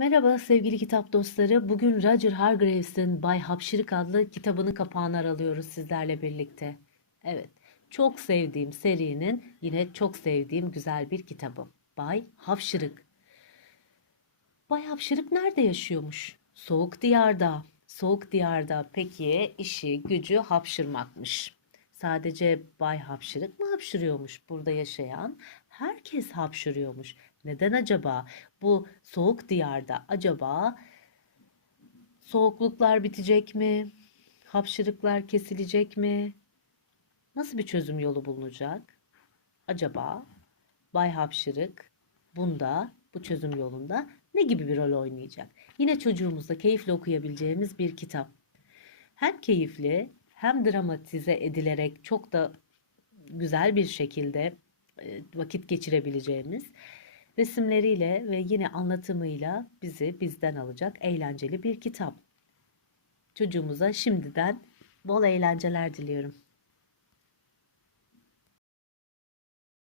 Merhaba sevgili kitap dostları. Bugün Roger Hargraves'in Bay Hapşırık adlı kitabının kapağını aralıyoruz sizlerle birlikte. Evet, çok sevdiğim serinin yine çok sevdiğim güzel bir kitabı. Bay Hapşırık. Bay Hapşırık nerede yaşıyormuş? Soğuk diyarda. Soğuk diyarda. Peki işi, gücü hapşırmakmış. Sadece Bay Hapşırık mı hapşırıyormuş burada yaşayan? Herkes hapşırıyormuş. Neden acaba? Bu soğuk diyarda acaba soğukluklar bitecek mi? Hapşırıklar kesilecek mi? Nasıl bir çözüm yolu bulunacak? Acaba Bay Hapşırık bunda, bu çözüm yolunda ne gibi bir rol oynayacak? Yine çocuğumuzla keyifle okuyabileceğimiz bir kitap. Hem keyifli hem dramatize edilerek çok da güzel bir şekilde vakit geçirebileceğimiz resimleriyle ve yine anlatımıyla bizi bizden alacak eğlenceli bir kitap. Çocuğumuza şimdiden bol eğlenceler diliyorum.